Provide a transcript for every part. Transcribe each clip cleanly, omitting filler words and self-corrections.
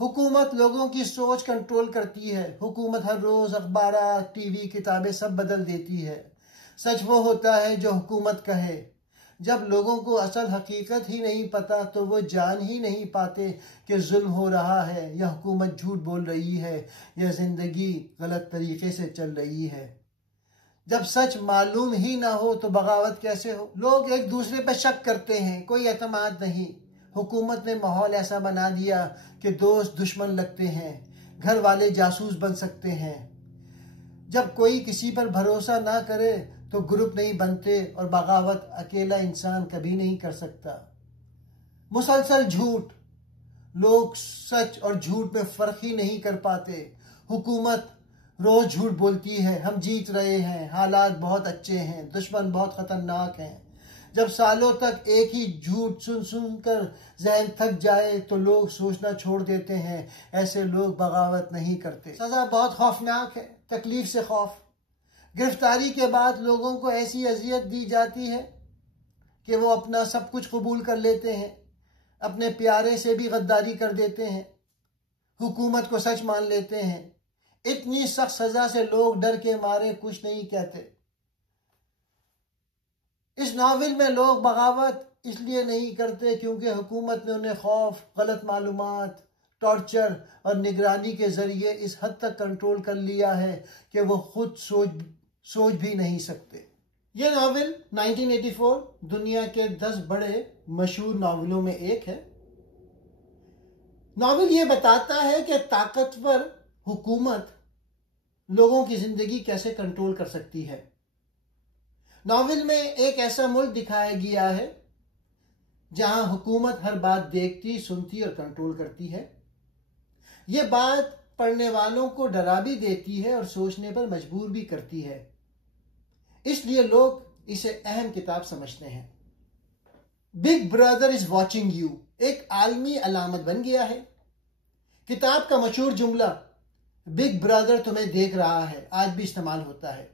हुकूमत लोगों की सोच कंट्रोल करती है। हुकूमत हर रोज अखबार, टीवी, किताबें सब बदल देती है। सच वो होता है जो हुकूमत कहे। जब लोगों को असल हकीकत ही नहीं पता तो वो जान ही नहीं पाते कि जुल्म हो रहा है या हुकूमत झूठ बोल रही है या जिंदगी गलत तरीके से चल रही है। जब सच मालूम ही ना हो तो बगावत कैसे हो। लोग एक दूसरे पर शक करते हैं, कोई एतमाद नहीं। हुकूमत ने माहौल ऐसा बना दिया कि दोस्त दुश्मन लगते हैं, घर वाले जासूस बन सकते हैं। जब कोई किसी पर भरोसा ना करे तो ग्रुप नहीं बनते और बगावत अकेला इंसान कभी नहीं कर सकता। मुसलसल झूठ, लोग सच और झूठ में फर्क ही नहीं कर पाते। हुकूमत रोज झूठ बोलती है, हम जीत रहे हैं, हालात बहुत अच्छे हैं, दुश्मन बहुत खतरनाक हैं। जब सालों तक एक ही झूठ सुन सुन कर जहन थक जाए तो लोग सोचना छोड़ देते हैं। ऐसे लोग बगावत नहीं करते। सजा बहुत खौफनाक है, तकलीफ से खौफ। गिरफ्तारी के बाद लोगों को ऐसी अजियत दी जाती है कि वो अपना सब कुछ कबूल कर लेते हैं, अपने प्यारे से भी गद्दारी कर देते हैं, हुकूमत को सच मान लेते हैं। इतनी सख्त सजा से लोग डर के मारे कुछ नहीं कहते। इस नावल में लोग बगावत इसलिए नहीं करते क्योंकि हुकूमत ने उन्हें खौफ, गलत मालूमात, टॉर्चर और निगरानी के जरिए इस हद तक कंट्रोल कर लिया है कि वो खुद सोच भी नहीं सकते। ये नावल 1984 दुनिया के 10 बड़े मशहूर नावलों में एक है। नावल ये बताता है कि ताकतवर हुकूमत लोगों की जिंदगी कैसे कंट्रोल कर सकती है। नावल में एक ऐसा मुल्क दिखाया गया है जहां हुकूमत हर बात देखती, सुनती और कंट्रोल करती है। यह बात पढ़ने वालों को डरा भी देती है और सोचने पर मजबूर भी करती है, इसलिए लोग इसे अहम किताब समझते हैं। Big brother is watching you एक आलमी अलामत बन गया है। किताब का मशहूर जुमला बिग ब्रदर तुम्हें देख रहा है आज भी इस्तेमाल होता है।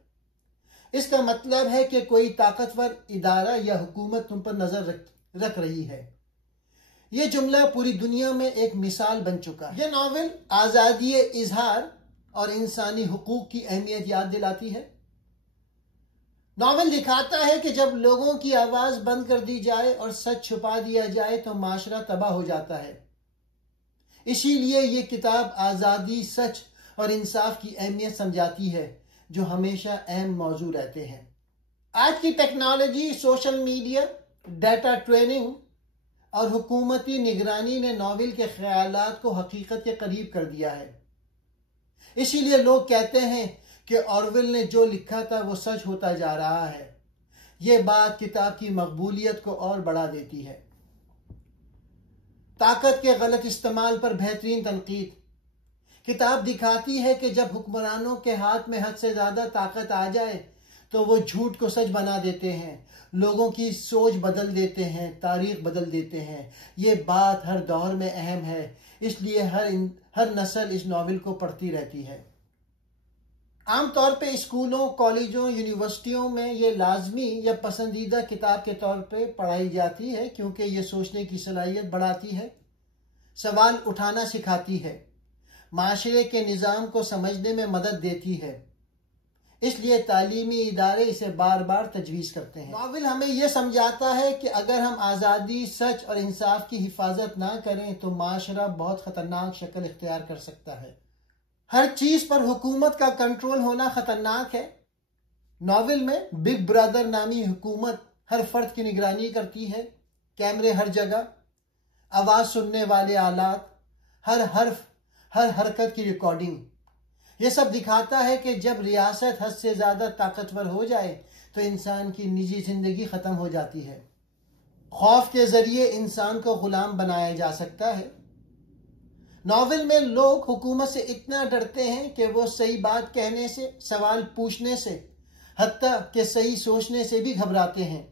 इसका मतलब है कि कोई ताकतवर इदारा या हुकूमत तुम पर नजर रख रही है। यह जुमला पूरी दुनिया में एक मिसाल बन चुका है। यह नावल आजादी इजहार और इंसानी हुकूक की अहमियत याद दिलाती है। नावल दिखाता है कि जब लोगों की आवाज बंद कर दी जाए और सच छुपा दिया जाए तो माशरा तबाह हो जाता है। इसीलिए ये किताब आजादी, सच और इंसाफ की अहमियत समझाती है जो हमेशा अहम मौजू रहते हैं। आज की technology, social media, data training और हुकूमती निगरानी ने नावल के ख्यालात को हकीकत के करीब कर दिया है। इसीलिए लोग कहते हैं कि ऑरवेल ने जो लिखा था वो सच होता जा रहा है। ये बात किताब की मकबूलियत को और बढ़ा देती है। ताकत के गलत इस्तेमाल पर बेहतरीन तनकीद। किताब दिखाती है कि जब हुक्मरानों के हाथ में हद से ज्यादा ताकत आ जाए तो वो झूठ को सच बना देते हैं, लोगों की सोच बदल देते हैं, तारीख बदल देते हैं। ये बात हर दौर में अहम है, इसलिए हर नस्ल इस नावल को पढ़ती रहती है। आमतौर पे स्कूलों, कॉलेजों, यूनिवर्सिटियों में ये लाजमी या पसंदीदा किताब के तौर पे पढ़ाई जाती है क्योंकि ये सोचने की सलाहियत बढ़ाती है, सवाल उठाना सिखाती है, माशरे के निज़ाम को समझने में मदद देती है। इसलिए तालीमी इदारे इसे बार बार तजवीज़ करते हैं। नावल हमें यह समझाता है कि अगर हम आज़ादी, सच और इंसाफ की हिफाजत ना करें तो माशरा बहुत ख़तरनाक शक्ल इख्तियार कर सकता है। हर चीज़ पर हुकूमत का कंट्रोल होना ख़तरनाक है। नावल में बिग ब्रदर नामी हुकूमत हर फर्द की निगरानी करती है। कैमरे हर जगह, आवाज़ सुनने वाले आलात, हर हर्फ, हर हरकत की रिकॉर्डिंग। यह सब दिखाता है कि जब रियासत हद से ज़्यादा ताकतवर हो जाए तो इंसान की निजी जिंदगी ख़त्म हो जाती है। खौफ के ज़रिए इंसान को गुलाम बनाया जा सकता है। नावल में लोग हुकूमत से इतना डरते हैं कि वो सही बात कहने से, सवाल पूछने से, हत्ता कि सही सोचने से भी घबराते हैं।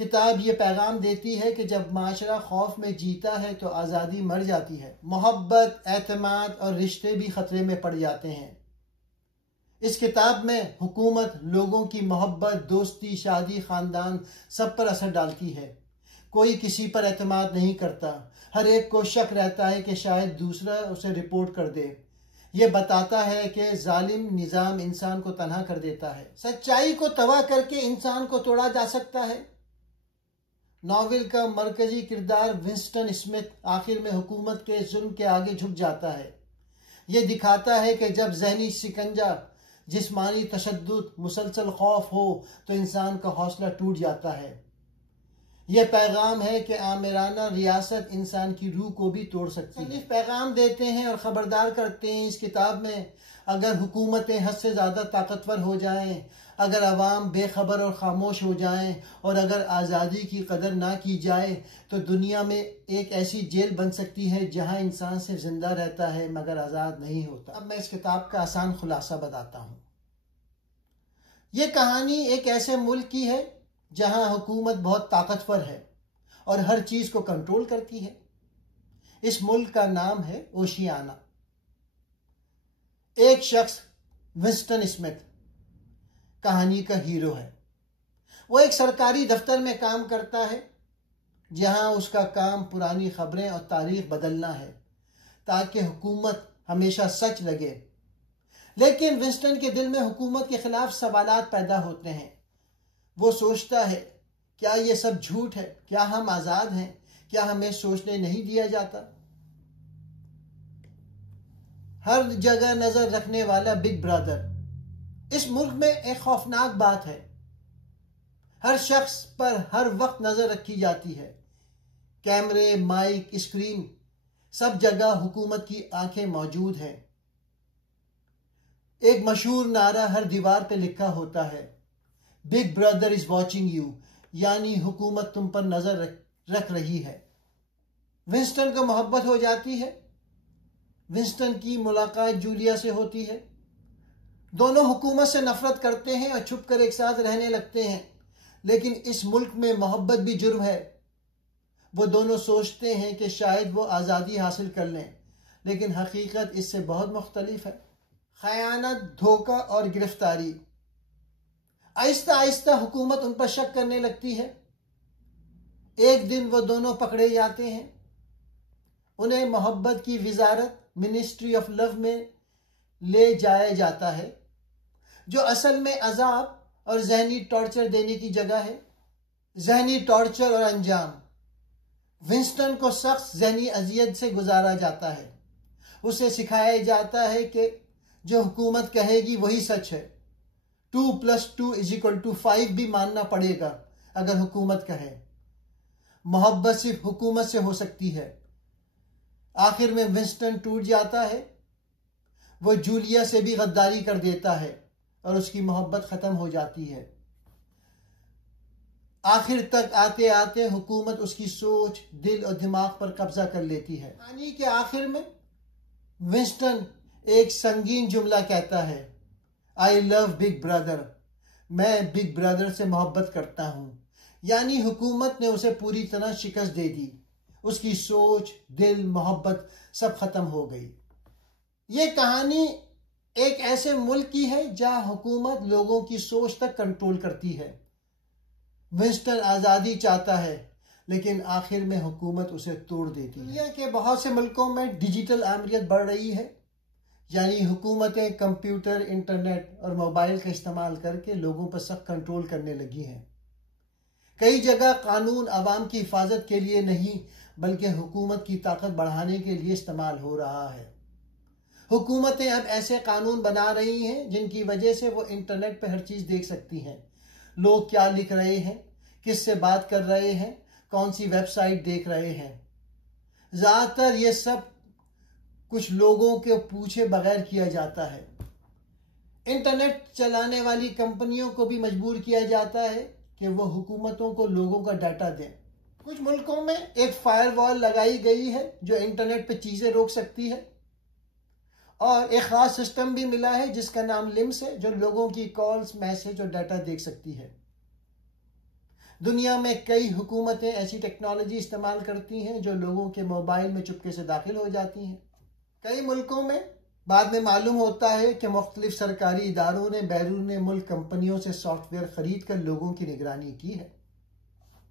किताब ये पैगाम देती है कि जब माशरा खौफ में जीता है तो आज़ादी मर जाती है। मोहब्बत, एतमाद और रिश्ते भी खतरे में पड़ जाते हैं। इस किताब में हुकूमत लोगों की मोहब्बत, दोस्ती, शादी, खानदान सब पर असर डालती है। कोई किसी पर एतमाद नहीं करता। हर एक को शक रहता है कि शायद दूसरा उसे रिपोर्ट कर दे। ये बताता है कि जालिम निज़ाम इंसान को तन्हा कर देता है। सच्चाई को तबाह करके इंसान को तोड़ा जा सकता है। नॉवेल का मरकजी किरदार विंस्टन स्मिथ आखिर में हुकूमत के जुल्म के आगे झुक जाता है। ये दिखाता है कि जब ज़हनी शिकंजा, जिस्मानी तशद्दुद, मुसलसल खौफ हो तो इंसान का हौसला टूट जाता है। यह पैगाम है कि आमिराना रियासत इंसान की रूह को भी तोड़ सकती है। पैगाम देते हैं और ख़बरदार करते हैं इस किताब में, अगर हुकूमतें हद से ज़्यादा ताकतवर हो जाएं, अगर अवाम बेखबर और खामोश हो जाएं और अगर आज़ादी की कदर ना की जाए तो दुनिया में एक ऐसी जेल बन सकती है जहां इंसान सिर्फ जिंदा रहता है मगर आज़ाद नहीं होता। अब मैं इस किताब का आसान खुलासा बताता हूँ। ये कहानी एक ऐसे मुल्क की है जहां हुकूमत बहुत ताकतवर है और हर चीज को कंट्रोल करती है। इस मुल्क का नाम है ओशियाना। एक शख्स विंस्टन स्मिथ कहानी का हीरो है। वो एक सरकारी दफ्तर में काम करता है जहां उसका काम पुरानी खबरें और तारीख बदलना है ताकि हुकूमत हमेशा सच लगे। लेकिन विंस्टन के दिल में हुकूमत के खिलाफ सवालात पैदा होते हैं। वो सोचता है, क्या ये सब झूठ है? क्या हम आजाद हैं? क्या हमें सोचने नहीं दिया जाता? हर जगह नजर रखने वाला बिग ब्रदर इस मुल्क में एक खौफनाक बात है। हर शख्स पर हर वक्त नजर रखी जाती है। कैमरे, माइक, स्क्रीन, सब जगह हुकूमत की आंखें मौजूद हैं। एक मशहूर नारा हर दीवार पे लिखा होता है, big brother is watching you, यानी हुकूमत तुम पर नजर रख रही है। विंस्टन को मोहब्बत हो जाती है। विंस्टन की मुलाकात जूलिया से होती है। दोनों हुकूमत से नफरत करते हैं और छुपकर एक साथ रहने लगते हैं। लेकिन इस मुल्क में मोहब्बत भी जुर्म है। वो दोनों सोचते हैं कि शायद वो आज़ादी हासिल कर लें, लेकिन हकीकत इससे बहुत मुख्तलिफ है। खयानत, धोखा और गिरफ्तारी। आहिस्ता आहिस्ता हुकूमत उन पर शक करने लगती है। एक दिन वो दोनों पकड़े जाते हैं। उन्हें मोहब्बत की विजारत, मिनिस्ट्री ऑफ लव में ले जाया जाता है, जो असल में अजाब और जहनी टॉर्चर देने की जगह है। जहनी टॉर्चर और अंजाम। विंस्टन को सख्त जहनी अजियत से गुजारा जाता है। उसे सिखाया जाता है कि जो हुकूमत कहेगी वही सच है। 2+2=5 भी मानना पड़ेगा अगर हुकूमत कहे। मोहब्बत सिर्फ हुकूमत से हो सकती है। आखिर में विंस्टन टूट जाता है। वो जूलिया से भी गद्दारी कर देता है और उसकी मोहब्बत खत्म हो जाती है। आखिर तक आते आते हुकूमत उसकी सोच, दिल और दिमाग पर कब्जा कर लेती है। कहानी के आखिर में विंस्टन एक संगीन जुमला कहता है, आई लव बिग ब्रदर। मैं बिग ब्रदर से मोहब्बत करता हूं। यानी हुकूमत ने उसे पूरी तरह शिकस्त दे दी। उसकी सोच, दिल, मोहब्बत सब खत्म हो गई। ये कहानी एक ऐसे मुल्क की है जहां हुकूमत लोगों की सोच तक कंट्रोल करती है। विंस्टन आज़ादी चाहता है, लेकिन आखिर में हुकूमत उसे तोड़ देती है। दुनिया के बहुत से मुल्कों में डिजिटल आमरीत बढ़ रही है, यानी हुकूमतें कंप्यूटर, इंटरनेट और मोबाइल का इस्तेमाल करके लोगों पर सख्त कंट्रोल करने लगी हैं। कई जगह कानून आवाम की हिफाजत के लिए नहीं बल्कि हुकूमत की ताकत बढ़ाने के लिए इस्तेमाल हो रहा है। हुकूमतें अब ऐसे कानून बना रही हैं जिनकी वजह से वो इंटरनेट पर हर चीज देख सकती हैं। लोग क्या लिख रहे हैं, किससे बात कर रहे हैं, कौन सी वेबसाइट देख रहे हैं। ज्यादातर ये सब कुछ लोगों के पूछे बगैर किया जाता है। इंटरनेट चलाने वाली कंपनियों को भी मजबूर किया जाता है कि वो हुकूमतों को लोगों का डाटा दें। कुछ मुल्कों में एक फायरवॉल लगाई गई है जो इंटरनेट पे चीजें रोक सकती है, और एक खास सिस्टम भी मिला है जिसका नाम लिम्स है, जो लोगों की कॉल्स, मैसेज और डाटा देख सकती है। दुनिया में कई हुकूमतें ऐसी टेक्नोलॉजी इस्तेमाल करती हैं जो लोगों के मोबाइल में चुपके से दाखिल हो जाती हैं। कई मुल्कों में बाद में मालूम होता है कि मुख्तलिफ सरकारी इदारों ने बैरून मुल्क कंपनियों से सॉफ्टवेयर खरीद कर लोगों की निगरानी की है।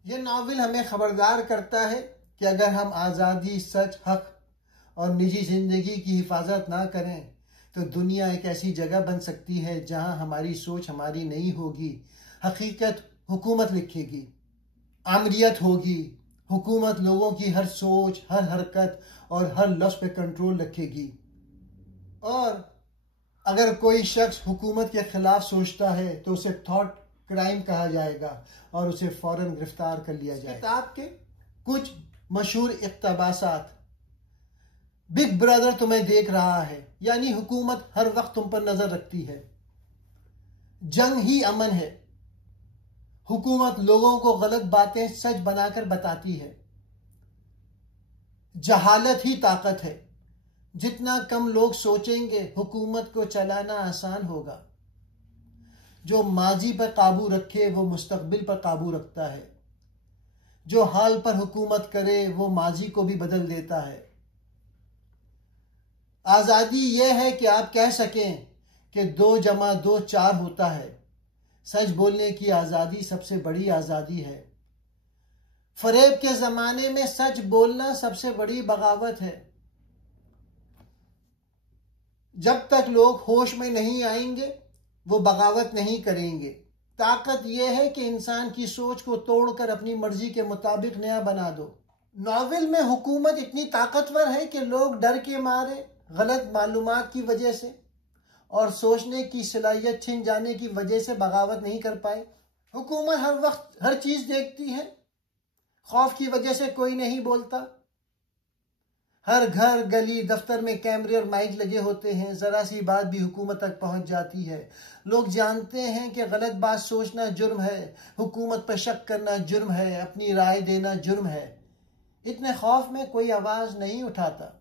ये नावल हमें खबरदार करता है कि अगर हम आज़ादी, सच, हक और निजी जिंदगी की हिफाजत ना करें तो दुनिया एक ऐसी जगह बन सकती है जहां हमारी सोच हमारी नहीं होगी। हकीकत हुकूमत लिखेगी, आमरीत होगी। हुकूमत लोगों की हर सोच, हर हरकत और हर लफ्ज़ पे कंट्रोल रखेगी। और अगर कोई शख्स हुकूमत के खिलाफ सोचता है तो उसे थॉट क्राइम कहा जाएगा और उसे फौरन गिरफ्तार कर लिया जाएगा। किताब के कुछ मशहूर इक़्तिबासात। बिग ब्रदर तुम्हें देख रहा है, यानी हुकूमत हर वक्त तुम पर नजर रखती है। जंग ही अमन है। हुकूमत लोगों को गलत बातें सच बनाकर बताती है। जहालत ही ताकत है। जितना कम लोग सोचेंगे हुकूमत को चलाना आसान होगा। जो माजी पर काबू रखे वो मुस्तकबिल पर काबू रखता है। जो हाल पर हुकूमत करे वो माजी को भी बदल देता है। आजादी यह है कि आप कह सकें कि 2 जमा 2 4 होता है। सच बोलने की आजादी सबसे बड़ी आजादी है। फरेब के जमाने में सच बोलना सबसे बड़ी बगावत है। जब तक लोग होश में नहीं आएंगे वो बगावत नहीं करेंगे। ताकत यह है कि इंसान की सोच को तोड़कर अपनी मर्जी के मुताबिक नया बना दो। नॉवेल में हुकूमत इतनी ताकतवर है कि लोग डर के मारे, गलत मालूमात की वजह से और सोचने की सलाहियत छिन जाने की वजह से बगावत नहीं कर पाए। हुकूमत हर वक्त हर चीज देखती है। खौफ की वजह से कोई नहीं बोलता। हर घर, गली, दफ्तर में कैमरे और माइक लगे होते हैं। जरा सी बात भी हुकूमत तक पहुंच जाती है। लोग जानते हैं कि गलत बात सोचना जुर्म है, हुकूमत पर शक करना जुर्म है, अपनी राय देना जुर्म है। इतने खौफ में कोई आवाज नहीं उठाता।